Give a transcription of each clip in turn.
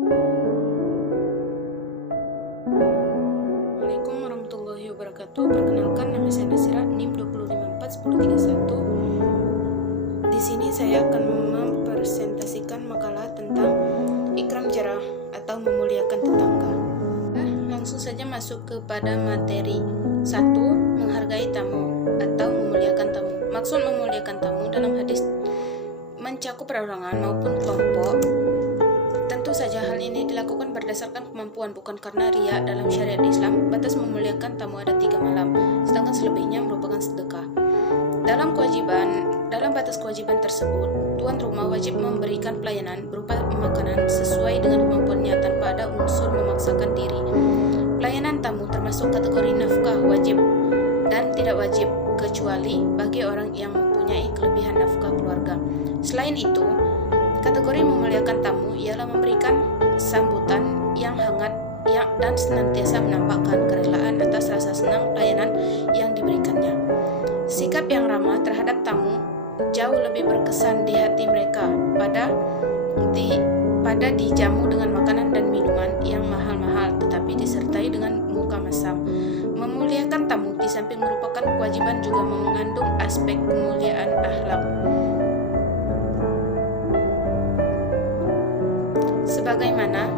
Assalamualaikum warahmatullahi wabarakatuh. Perkenalkan, nama saya Nasira, NIM 2541031. Di sini saya akan mempresentasikan makalah tentang ikram jarah atau memuliakan tetangga. Langsung saja masuk kepada materi. 1. Menghargai tamu atau memuliakan tamu. Maksud memuliakan tamu dalam hadis mencakup perorangan maupun kelompok. Tentu saja hal ini dilakukan berdasarkan kemampuan, bukan karena riya. Dalam syariat Islam, batas memuliakan tamu ada 3 malam, sedangkan selebihnya merupakan sedekah. Dalam batas kewajiban tersebut, tuan rumah wajib memberikan pelayanan berupa makanan sesuai dengan kemampuannya tanpa ada unsur memaksakan diri. Pelayanan tamu termasuk kategori nafkah wajib dan tidak wajib, kecuali bagi orang yang mempunyai kelebihan nafkah keluarga. Selain itu, kategori memuliakan tamu ialah memberikan sambutan yang hangat dan senantiasa menampakkan kerelaan atas rasa senang pelayanan yang diberikannya. Sikap yang ramah terhadap tamu jauh lebih berkesan di hati mereka pada dijamu dengan makanan dan minuman yang mahal-mahal tetapi disertai dengan muka masam. Memuliakan tamu di samping merupakan kewajiban juga mengandung aspek kemuliaan akhlak. Sebagaimana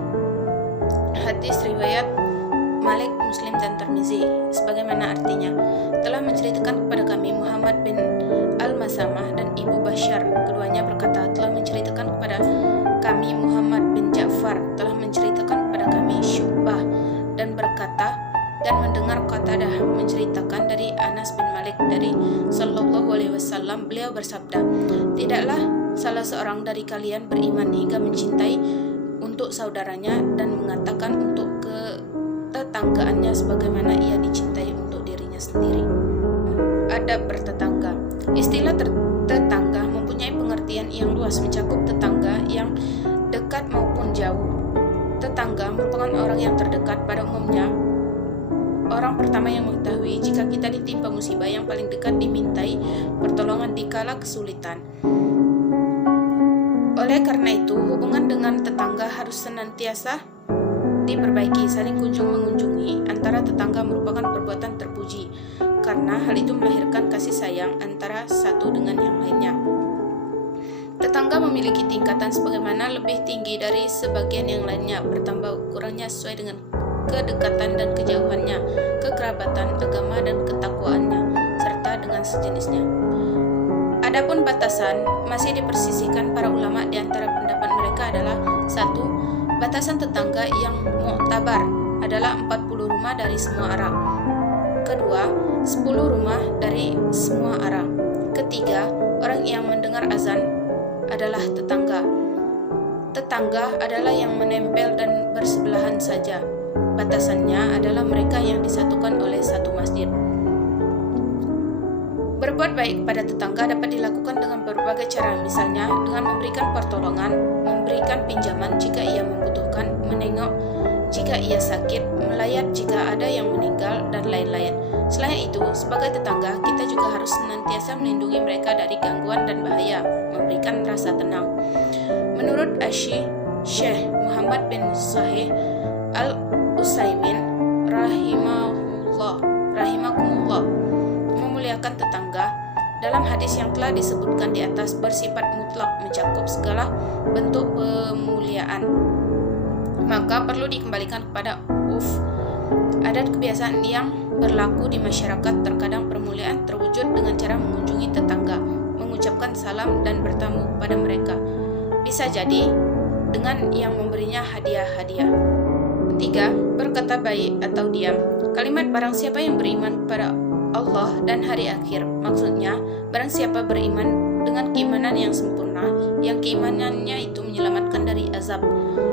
hadis riwayat Malik, Muslim, dan Tirmizi, sebagaimana artinya, telah menceritakan kepada kami Muhammad bin Al-Masamah dan Ibu Bashar, keduanya berkata, telah menceritakan kepada kami Muhammad bin Ja'far, telah menceritakan kepada kami Syu'bah, dan berkata, dan mendengar Qatadah menceritakan dari Anas bin Malik dari Sallallahu Alaihi Wasallam, beliau bersabda, tidaklah salah seorang dari kalian beriman hingga mencintai untuk saudaranya dan mengatakan untuk ketetanggaannya sebagaimana ia dicintai untuk dirinya sendiri. Adab bertetangga. Istilah tetangga mempunyai pengertian yang luas, mencakup tetangga yang dekat maupun jauh. Tetangga merupakan orang yang terdekat, pada umumnya orang pertama yang mengetahui jika kita ditimpa musibah, yang paling dekat dimintai pertolongan dikala kesulitan. Oleh karena itu, hubungan dengan tetangga harus senantiasa diperbaiki. Saling kunjung-mengunjungi antara tetangga merupakan perbuatan terpuji, karena hal itu melahirkan kasih sayang antara satu dengan yang lainnya. Tetangga memiliki tingkatan sebagaimana lebih tinggi dari sebagian yang lainnya, bertambah ukurannya sesuai dengan kedekatan dan kejauhannya, kekerabatan, agama, dan ketakwaannya, serta dengan sejenisnya. Adapun batasan masih dipersisihkan para ulama. Di antara pendapat mereka adalah: 1. Batasan tetangga yang mu'tabar adalah 40 rumah dari semua arah. Kedua, 10 rumah dari semua arah. Ketiga, orang yang mendengar azan adalah tetangga. Tetangga adalah yang menempel dan bersebelahan saja. Batasannya adalah mereka yang disatukan oleh satu masjid. Berbuat baik pada tetangga dapat dilakukan dengan berbagai cara, misalnya dengan memberikan pertolongan, memberikan pinjaman jika ia membutuhkan, menengok jika ia sakit, melayat jika ada yang meninggal, dan lain-lain. Selain itu, sebagai tetangga, kita juga harus senantiasa melindungi mereka dari gangguan dan bahaya, memberikan rasa tenang. Menurut Syekh Muhammad bin Sahih Al-Utsaimin rahimakumullah, memuliakan tetangga dalam hadis yang telah disebutkan di atas bersifat mutlak, mencakup segala bentuk pemuliaan. Maka perlu dikembalikan kepada adat kebiasaan yang berlaku di masyarakat. Terkadang permuliaan terwujud dengan cara mengunjungi tetangga, mengucapkan salam dan bertamu pada mereka. Bisa jadi dengan yang memberinya hadiah-hadiah. 3. Berkata baik atau diam. Kalimat barang siapa yang beriman kepada Allah dan hari akhir, maksudnya barang siapa beriman dengan keimanan yang sempurna, yang keimanannya itu menyelamatkan dari azab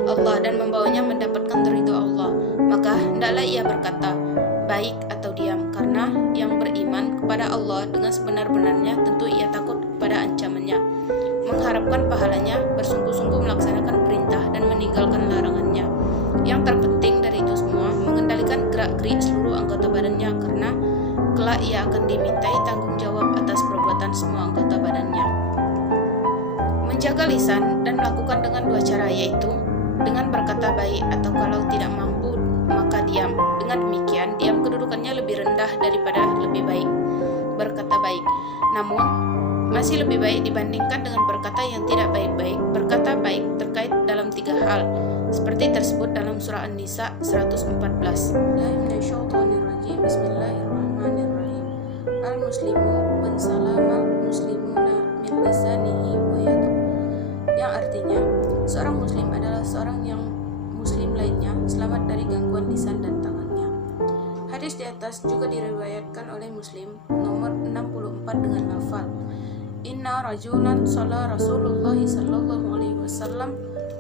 Allah dan membawanya mendapatkan ridho Allah, maka hendaklah ia berkata baik atau diam, karena yang beriman kepada Allah dengan sebenar-benarnya tentu ia takut kepada ancamannya, mengharapkan pahalanya, bersungguh-sungguh melaksanakan perintah dan meninggalkan larangannya. Yang terpenting dari itu semua, mengendalikan gerak-gerik seluruh anggota badannya, karena kelak ia akan dimintai tanggung jawab atas perbuatan semua anggota badannya. Menjaga lisan dan melakukan dengan 2 cara, yaitu dengan berkata baik, atau kalau tidak mampu maka diam. Dengan demikian, diam kedudukannya lebih rendah daripada lebih baik berkata baik. Namun, masih lebih baik dibandingkan dengan berkata yang tidak baik-baik. Berkata baik terkait dalam 3 hal, seperti tersebut dalam surah An-Nisa 114. Bismillahirrahmanirrahim. Al-muslimu man salama muslimuna min lisanihi wa yadihi. Yang artinya, seorang muslim adalah seorang yang muslim lainnya selamat dari gangguan lisan dan tangannya. Hadis di atas juga diriwayatkan oleh Muslim nomor 64 dengan lafal, Inna rajulan salla Rasulullah sallallahu alaihi wasallam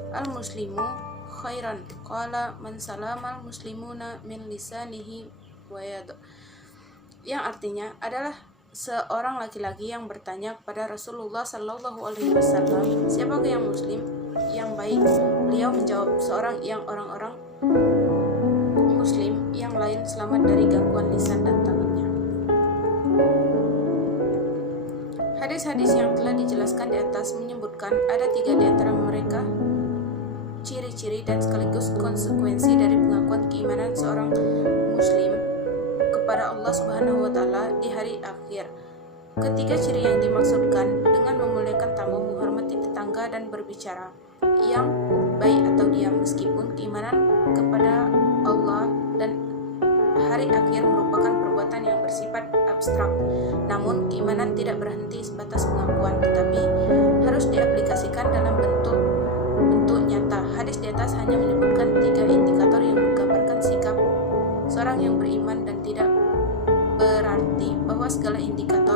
al-muslimu khairan qala man salamal muslimuna min lisanihi wa yadihi. Yang artinya adalah seorang laki-laki yang bertanya kepada Rasulullah sallallahu alaihi wasallam, siapakah yang muslim yang baik? Beliau menjawab, seorang yang orang-orang muslim yang lain selamat dari gangguan lisan dan tangannya. Hadis-hadis yang telah dijelaskan di atas menyebutkan ada 3 di antara mereka ciri-ciri dan sekaligus konsekuensi dari pengakuan keimanan seorang muslim kepada Allah Subhanahu wa taala di hari akhir. Ketiga ciri yang dimaksudkan dengan memuliakan tamu, menghormati tetangga, dan berbicara yang baik atau diam, meskipun keimanan kepada Allah dan hari akhir merupakan perbuatan yang bersifat abstrak. Namun keimanan tidak berhenti sebatas pengakuan, tetapi harus diaplikasikan dalam bentuk nyata. Hadis di atas hanya menyebutkan 3 indikator yang menggambarkan sikap seorang yang beriman dan tidak berarti bahwa segala indikator